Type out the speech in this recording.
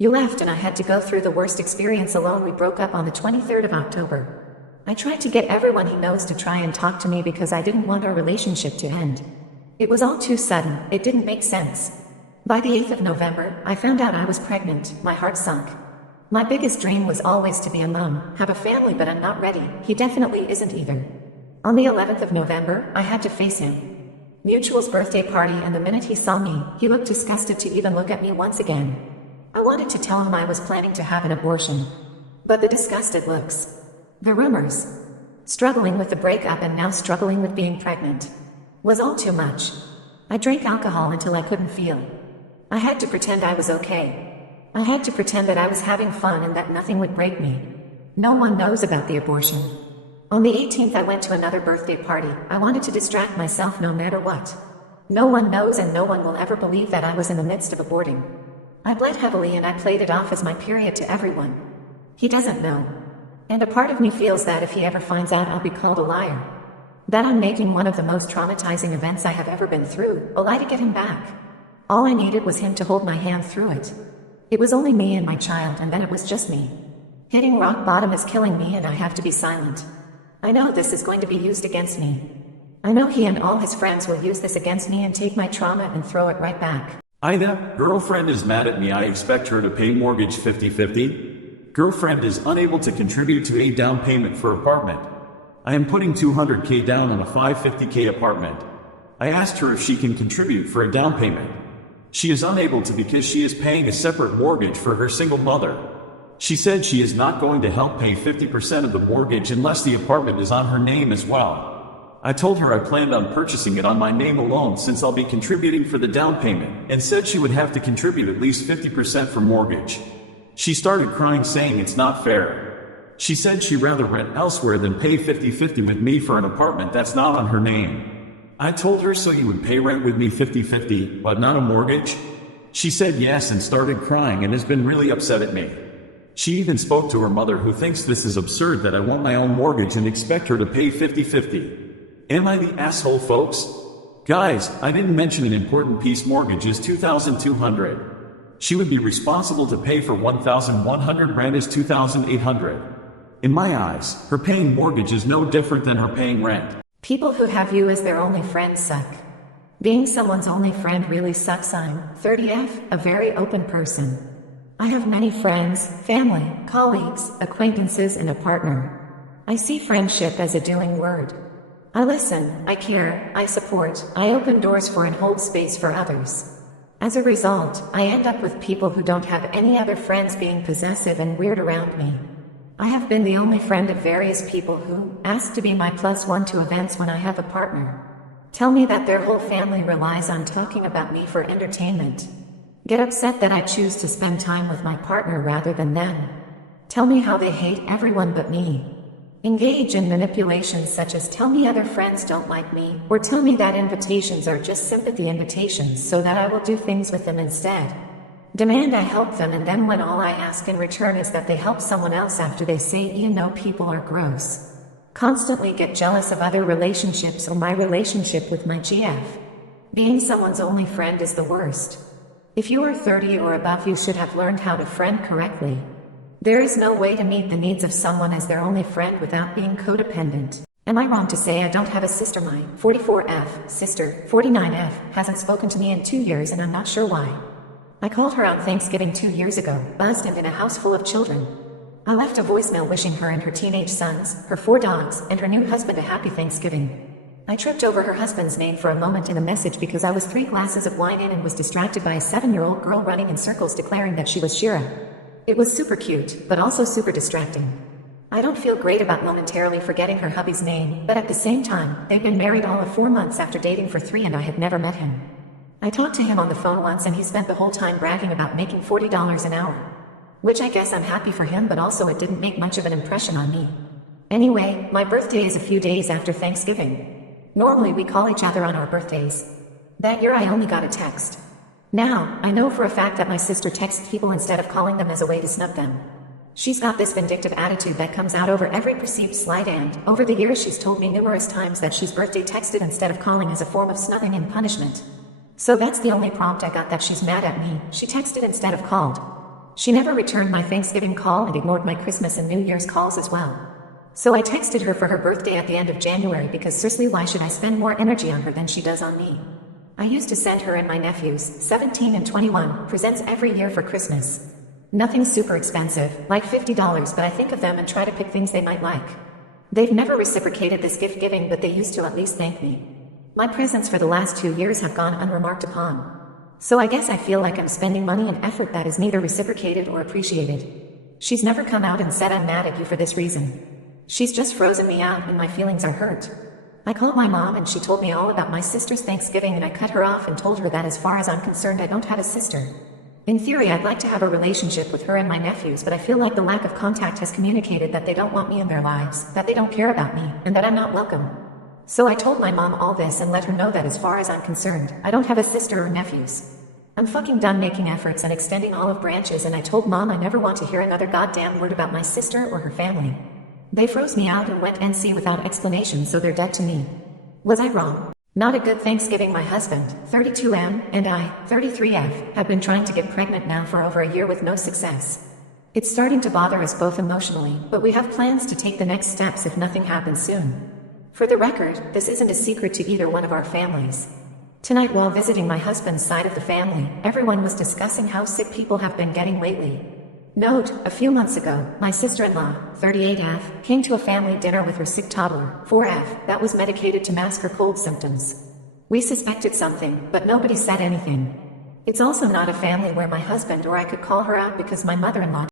You left and I had to go through the worst experience alone. We broke up on the 23rd of October. I tried to get everyone he knows to try and talk to me because I didn't want our relationship to end. It was all too sudden, it didn't make sense. By the 8th of November, I found out I was pregnant. My heart sunk. My biggest dream was always to be a mom, have a family, but I'm not ready. He definitely isn't either. On the 11th of November, I had to face him. Mutual's birthday party, and the minute he saw me, he looked disgusted to even look at me once again. I wanted to tell him I was planning to have an abortion. But the disgusted looks. The rumors. Struggling with the breakup and now struggling with being pregnant. Was all too much. I drank alcohol until I couldn't feel. I had to pretend I was okay. I had to pretend that I was having fun and that nothing would break me. No one knows about the abortion. On the 18th, I went to another birthday party. I wanted to distract myself no matter what. No one knows and no one will ever believe that I was in the midst of aborting. I bled heavily and I played it off as my period to everyone. He doesn't know. And a part of me feels that if he ever finds out, I'll be called a liar. That I'm making one of the most traumatizing events I have ever been through, a lie to get him back. All I needed was him to hold my hand through it. It was only me and my child, and then it was just me. Hitting rock bottom is killing me and I have to be silent. I know this is going to be used against me. I know he and all his friends will use this against me and take my trauma and throw it right back. Ida, girlfriend is mad at me. I expect her to pay mortgage 50-50. Girlfriend is unable to contribute to a down payment for apartment. I am putting $200K down on a $550K apartment. I asked her if she can contribute for a down payment. She is unable to because she is paying a separate mortgage for her single mother. She said she is not going to help pay 50% of the mortgage unless the apartment is on her name as well. I told her I planned on purchasing it on my name alone since I'll be contributing for the down payment, and said she would have to contribute at least 50% for mortgage. She started crying saying it's not fair. She said she'd rather rent elsewhere than pay 50-50 with me for an apartment that's not on her name. I told her so you would pay rent with me 50-50, but not a mortgage? She said yes and started crying and has been really upset at me. She even spoke to her mother, who thinks this is absurd that I want my own mortgage and expect her to pay 50-50. Am I the asshole, folks? Guys, I didn't mention an important piece. Mortgage is $2,200. She would be responsible to pay for $1,100. Rent is $2,800. In my eyes, her paying mortgage is no different than her paying rent. People who have you as their only friend suck. Being someone's only friend really sucks. I'm 30F, a very open person. I have many friends, family, colleagues, acquaintances, and a partner. I see friendship as a doing word. I listen, I care, I support, I open doors for and hold space for others. As a result, I end up with people who don't have any other friends, being possessive and weird around me. I have been the only friend of various people who ask to be my +1 to events when I have a partner. Tell me that their whole family relies on talking about me for entertainment. Get upset that I choose to spend time with my partner rather than them. Tell me how they hate everyone but me. Engage in manipulations such as tell me other friends don't like me, or tell me that invitations are just sympathy invitations so that I will do things with them instead. Demand I help them, and then when all I ask in return is that they help someone else after they say, you know, people are gross. Constantly get jealous of other relationships or my relationship with my GF. Being someone's only friend is the worst. If you are 30 or above, you should have learned how to friend correctly. There is no way to meet the needs of someone as their only friend without being codependent. Am I wrong to say I don't have a sister? My 44F sister, 49F, hasn't spoken to me in 2 years and I'm not sure why. I called her on Thanksgiving 2 years ago, buzzed and in a house full of children. I left a voicemail wishing her and her teenage sons, her 4 dogs, and her new husband a happy Thanksgiving. I tripped over her husband's name for a moment in the message because I was 3 glasses of wine in and was distracted by a 7-year-old girl running in circles declaring that she was Shira. It was super cute, but also super distracting. I don't feel great about momentarily forgetting her hubby's name, but at the same time, they've been married all of 4 months after dating for 3 and I had never met him. I talked to him on the phone once and he spent the whole time bragging about making $40 an hour. Which I guess I'm happy for him, but also it didn't make much of an impression on me. Anyway, my birthday is a few days after Thanksgiving. Normally we call each other on our birthdays. That year I only got a text. Now, I know for a fact that my sister texts people instead of calling them as a way to snub them. She's got this vindictive attitude that comes out over every perceived slight, and over the years she's told me numerous times that she's birthday texted instead of calling as a form of snubbing and punishment. So that's the only prompt I got, that she's mad at me. She texted instead of called. She never returned my Thanksgiving call and ignored my Christmas and New Year's calls as well. So I texted her for her birthday at the end of January because seriously, why should I spend more energy on her than she does on me? I used to send her and my nephews, 17 and 21, presents every year for Christmas. Nothing super expensive, like $50, but I think of them and try to pick things they might like. They've never reciprocated this gift giving, but they used to at least thank me. My presents for the last 2 years have gone unremarked upon. So I guess I feel like I'm spending money and effort that is neither reciprocated or appreciated. She's never come out and said I'm mad at you for this reason. She's just frozen me out and my feelings are hurt. I called my mom and she told me all about my sister's Thanksgiving, and I cut her off and told her that as far as I'm concerned I don't have a sister. In theory, I'd like to have a relationship with her and my nephews, but I feel like the lack of contact has communicated that they don't want me in their lives, that they don't care about me, and that I'm not welcome. So I told my mom all this and let her know that as far as I'm concerned, I don't have a sister or nephews. I'm fucking done making efforts and extending olive branches, and I told mom I never want to hear another goddamn word about my sister or her family. They froze me out and went NC without explanation, so they're dead to me. Was I wrong? Not a good Thanksgiving. My husband, 32M, and I, 33F, have been trying to get pregnant now for over a year with no success. It's starting to bother us both emotionally, but we have plans to take the next steps if nothing happens soon. For the record, this isn't a secret to either one of our families. Tonight, while visiting my husband's side of the family, everyone was discussing how sick people have been getting lately. Note, a few months ago, my sister-in-law, 38F, came to a family dinner with her sick toddler, 4F, that was medicated to mask her cold symptoms. We suspected something, but nobody said anything. It's also not a family where my husband or I could call her out because my mother-in-law